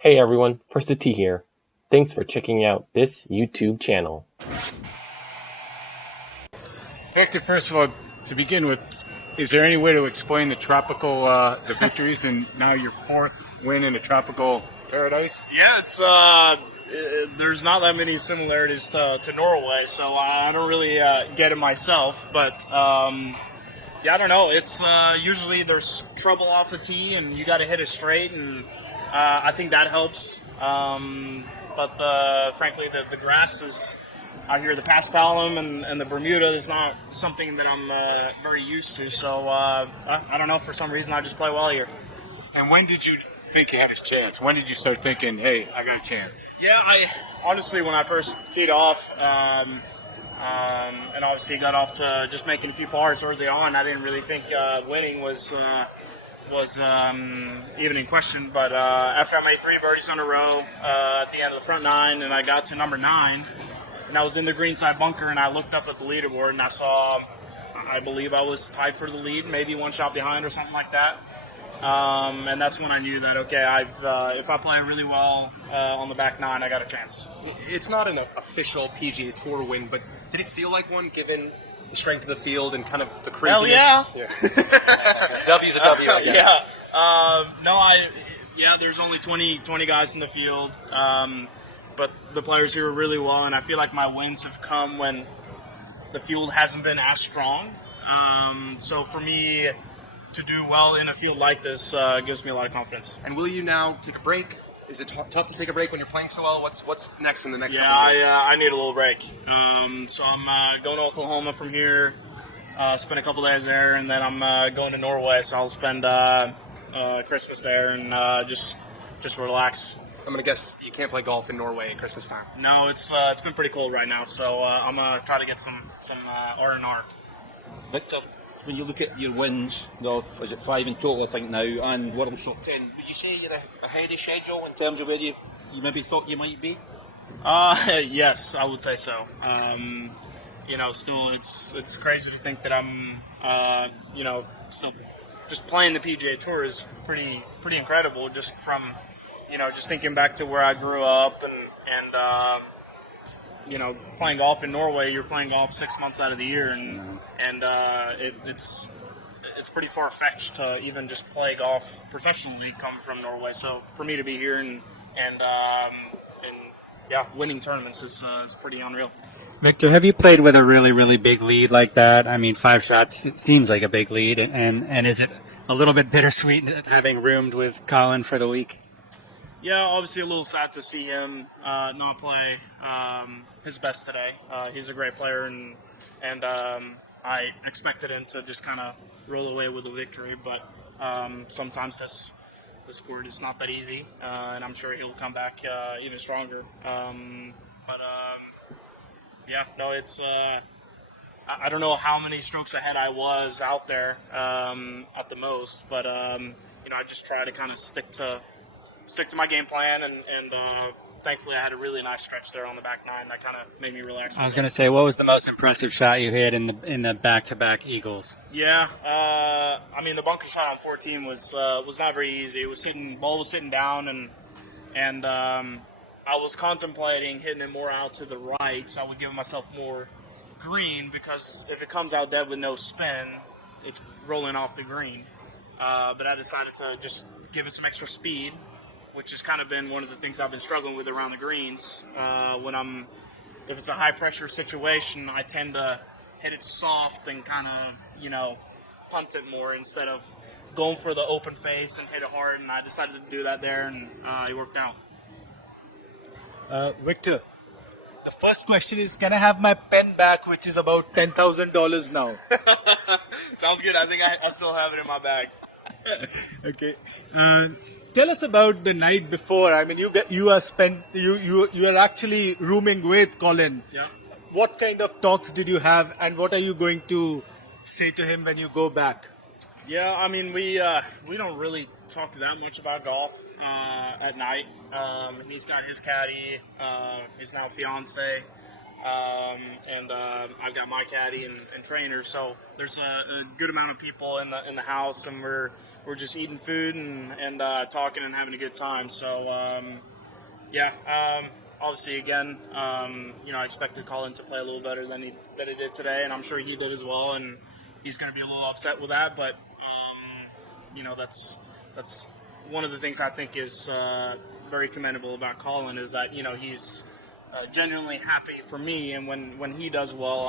Hey everyone, First T here. Thanks for checking out this YouTube channel. Victor, first of all, to begin with, is there any way to explain the victories and now your fourth win in a tropical paradise? Yeah, it's there's not that many similarities to Norway, so I don't really get it myself. But yeah, I don't know. It's usually there's trouble off the tee, and you got to hit it straight, and I think that helps. But frankly, the grass is out here, the Paspalum and the Bermuda is not something that I'm very used to. So I don't know. For some reason, I just play well here. And when did you think you had a chance? When did you start thinking, hey, I got a chance? Yeah, I honestly, when I first teed off, and obviously got off to just making a few pars early on, I didn't really think winning was even in question. But after I made 3 birdies in a row at the end of the front 9, and I got to number 9, and I was in the greenside bunker, and I looked up at the leaderboard, and I saw, I believe I was tied for the lead, maybe one shot behind or something like that. And that's when I knew that, okay, if I play really well on the back 9, I got a chance. It's not an official PGA Tour win, but did it feel like one given the strength of the field and kind of the craziness? Hell yeah. W's a W, I guess. There's only 20 guys in the field, but the players here are really well, and I feel like my wins have come when the field hasn't been as strong. So for me to do well in a field like this gives me a lot of confidence. And will you now take a break? Is it tough to take a break when you're playing so well? What's next in the next couple of years? I need a little break. So I'm going to Oklahoma from here, spend a couple days there, and then I'm going to Norway, so I'll spend Christmas there and just relax. I'm going to guess you can't play golf in Norway at Christmas time. No, it's been pretty cold right now, so I'm going to try to get some R&R. Victor, when you look at your wins, is it 5 in total, I think now, and World Top 10, would you say you're ahead of schedule in terms of where you maybe thought you might be? Yes, I would say so. Still, it's crazy to think that I'm, still just playing the PGA Tour is pretty incredible. Just from, just thinking back to where I grew up and playing golf in Norway, you're playing golf 6 months out of the year, and it's pretty far-fetched to even just play golf professionally come from Norway. So for me to be here and winning tournaments is pretty unreal. Victor, have you played with a really, really big lead like that? I mean, 5 shots seems like a big lead, and is it a little bit bittersweet having roomed with Colin for the week? Yeah, obviously a little sad to see him not play his best today. He's a great player, and I expected him to just kind of roll away with a victory. But sometimes this sport is not that easy, and I'm sure he'll come back even stronger. It's I don't know how many strokes ahead I was out there at the most, but I just try to kind of stick to my game plan, and thankfully I had a really nice stretch there on the back 9 that kind of made me relax. I was going to say, what was the most impressive shot you hit in the back-to-back Eagles? Yeah, the bunker shot on 14 was not very easy. Ball was sitting down, and I was contemplating hitting it more out to the right, so I would give myself more green, because if it comes out dead with no spin, it's rolling off the green. But I decided to just give it some extra speed, which has kind of been one of the things I've been struggling with around the greens. If it's a high pressure situation, I tend to hit it soft and kind of, punt it more instead of going for the open face and hit it hard. And I decided to do that there, and it worked out. Victor, the first question is, can I have my pen back, which is about $10,000 now? Sounds good. I think I still have it in my bag. Okay. Tell us about the night before. I mean, you are actually rooming with Colin. Yeah. What kind of talks did you have, and what are you going to say to him when you go back? Yeah, I mean, we don't really talk that much about golf at night. He's got his caddy, his now fiance, and I've got my caddy and trainer. So there's a good amount of people in the house, and we're just eating food and talking and having a good time. So obviously again, I expected Colin to play a little better than he did today, and I'm sure he did as well. And he's going to be a little upset with that, but that's one of the things I think is very commendable about Colin is that he's genuinely happy for me, and when he does well,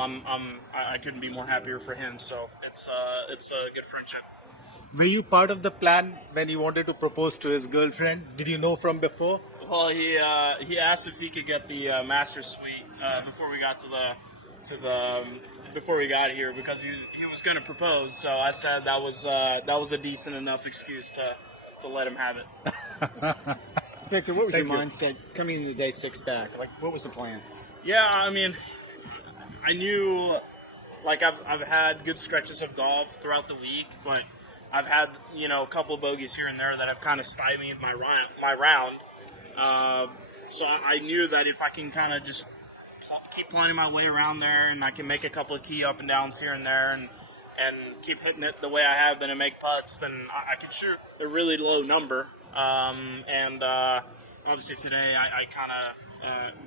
I couldn't be more happier for him. So it's a good friendship. Were you part of the plan when he wanted to propose to his girlfriend? Did you know from before? Well, he asked if he could get the master suite before we got before we got here, because he was going to propose. So I said that was a decent enough excuse to let him have it. Victor, what was Thank your you. mindset coming into day 6 back? Like, what was the plan? Yeah, I mean, I knew, like, I've had good stretches of golf throughout the week, but I've had, a couple of bogeys here and there that have kind of stymied my round. So I knew that if I can kind of just keep playing my way around there, and I can make a couple of key up and downs here and there, and keep hitting it the way I have been and make putts, then I could shoot a really low number. Obviously today I kind of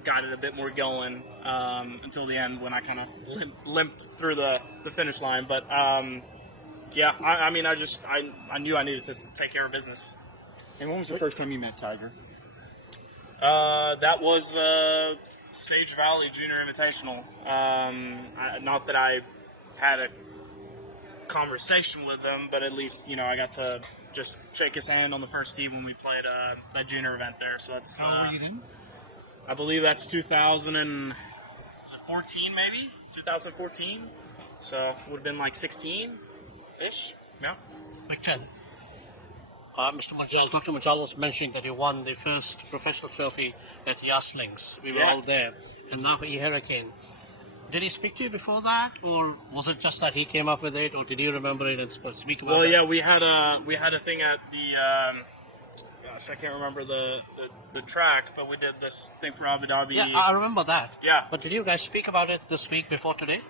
got it a bit more going until the end when I kind of limped through the finish line. But I knew I needed to take care of business. And when was the first time you met Tiger? That was Sage Valley Junior Invitational. Not that I had a conversation with him, but at least I got to just shake his hand on the first tee when we played that junior event there. So that's How old were you then? I believe that's 2014 maybe 2014. So would have been like 16-ish. Yeah. Victor, Mr. Munjal, Dr. Munjal was mentioning that you won the first professional trophy at Yaslings. We were all there, and now he Hurricane. Did he speak to you before that, or was it just that he came up with it, or did you remember it and speak about it? Well, yeah, we had a thing at the gosh, I can't remember the track, but we did this thing for Abu Dhabi. Yeah, I remember that. Yeah. But did you guys speak about it this week before today?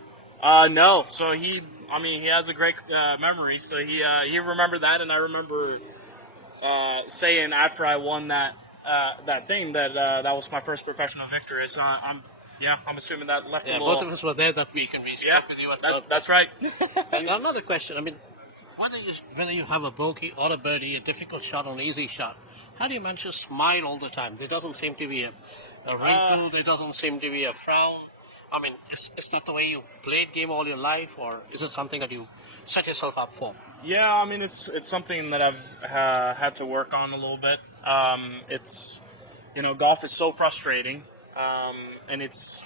No. So he has a great memory. So he remembered that, and I remember saying after I won that thing that was my first professional victory. So I'm assuming that left him a little. Both of us were there that week, and we spoke with you at that's right. And another question, I mean, whether you have a bogey or a birdie, a difficult shot or an easy shot, how do you manage to smile all the time? There doesn't seem to be a wrinkle, there doesn't seem to be a frown. I mean, is that the way you played game all your life, or is it something that you set yourself up for? Yeah, I mean, it's something that I've had to work on a little bit. It's golf is so frustrating, and it's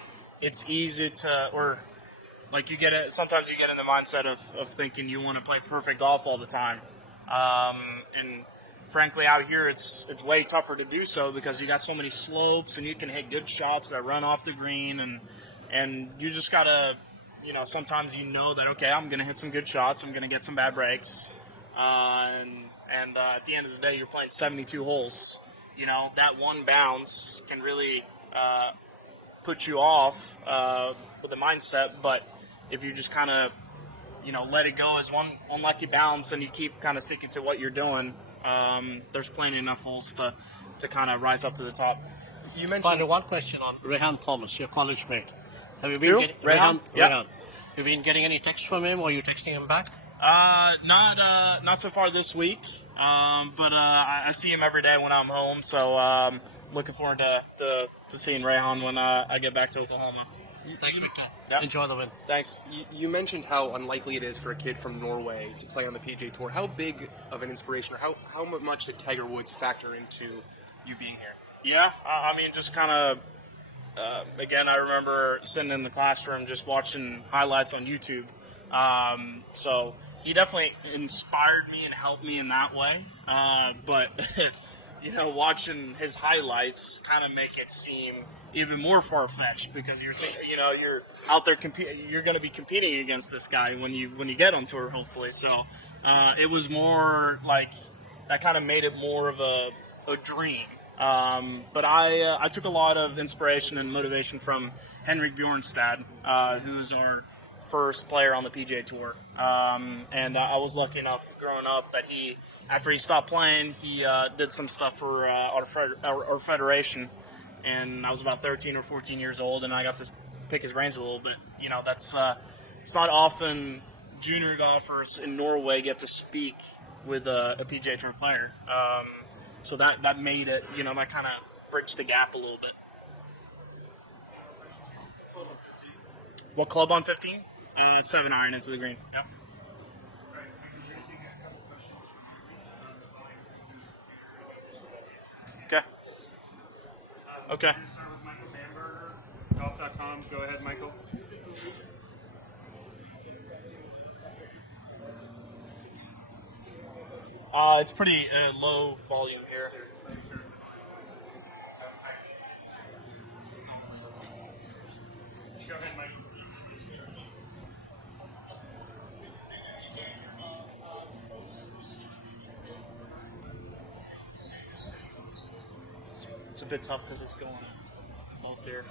easy to, or like sometimes you get in the mindset of thinking you want to play perfect golf all the time, and frankly out here it's way tougher to do so because you got so many slopes and you can hit good shots that run off the green, and you just gotta, sometimes that, okay, I'm going to hit some good shots, I'm going to get some bad breaks, and at the end of the day, you're playing 72 holes. That one bounce can really put you off with the mindset, but if you just kind of, let it go as one unlucky bounce and you keep kind of sticking to what you're doing, there's plenty enough holes to kind of rise up to the top. You mentioned... Finally, one question on Rehan Thomas, your college mate. Have you been Who? getting Rehan? Rehan? Yep. Have you been getting any texts from him, or are you texting him back? Not so far this week, but I see him every day when I'm home, so looking forward to seeing Rehan when I get back to Oklahoma. Thanks, Victor. Yep. Enjoy the win. Thanks. You mentioned how unlikely it is for a kid from Norway to play on the PGA Tour. How big of an inspiration, or how much did Tiger Woods factor into you being here? Yeah, I mean, just kind of, again, I remember sitting in the classroom just watching highlights on YouTube. So he definitely inspired me and helped me in that way. But, watching his highlights kind of make it seem even more far-fetched because you're thinking, you're out there you're going to be competing against this guy when you get on tour, hopefully. So it was more like that kind of made it more of a dream. But I took a lot of inspiration and motivation from Henrik Bjornstad, who's our first player on the PGA Tour. And I was lucky enough growing up that after he stopped playing, he did some stuff for our federation. And I was about 13 or 14 years old, and I got to pick his brains a little bit. You know, it's not often junior golfers in Norway get to speak with a PGA Tour player. So that made it, you know, that kind of bridged the gap a little bit. What club on 15? 7 iron into the green. Yep. Okay. Okay. Start with Michael Bamberger, golf.com. Go ahead, Michael. It's pretty low volume here. Go ahead, Michael. It's a bit tough because it's going off here.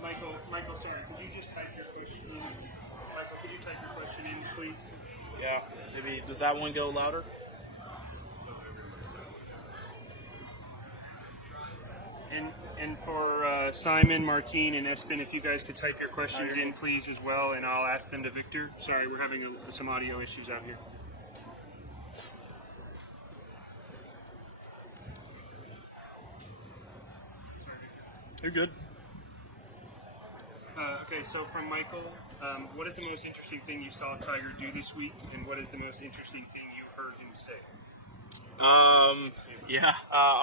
Michael, sorry, could you just type your question in? Michael, could you type your question in, please? Yeah, maybe. Does that one go louder? And for Simon, Martine, and Espen, if you guys could type your questions in, please, as well, and I'll ask them to Victor. Sorry, we're having some audio issues out here. You're good. Okay, so from Michael, what is the most interesting thing you saw Tiger do this week, and what is the most interesting thing you heard him say? I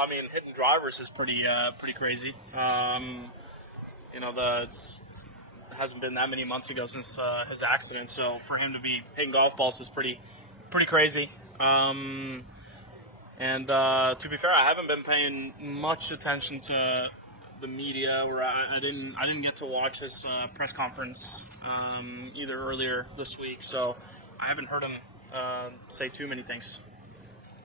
mean, hitting drivers is pretty crazy. You know, it hasn't been that many months ago since his accident, so for him to be hitting golf balls is pretty crazy. And to be fair, I haven't been paying much attention to the media, or I didn't get to watch his press conference either earlier this week, so I haven't heard him say too many things.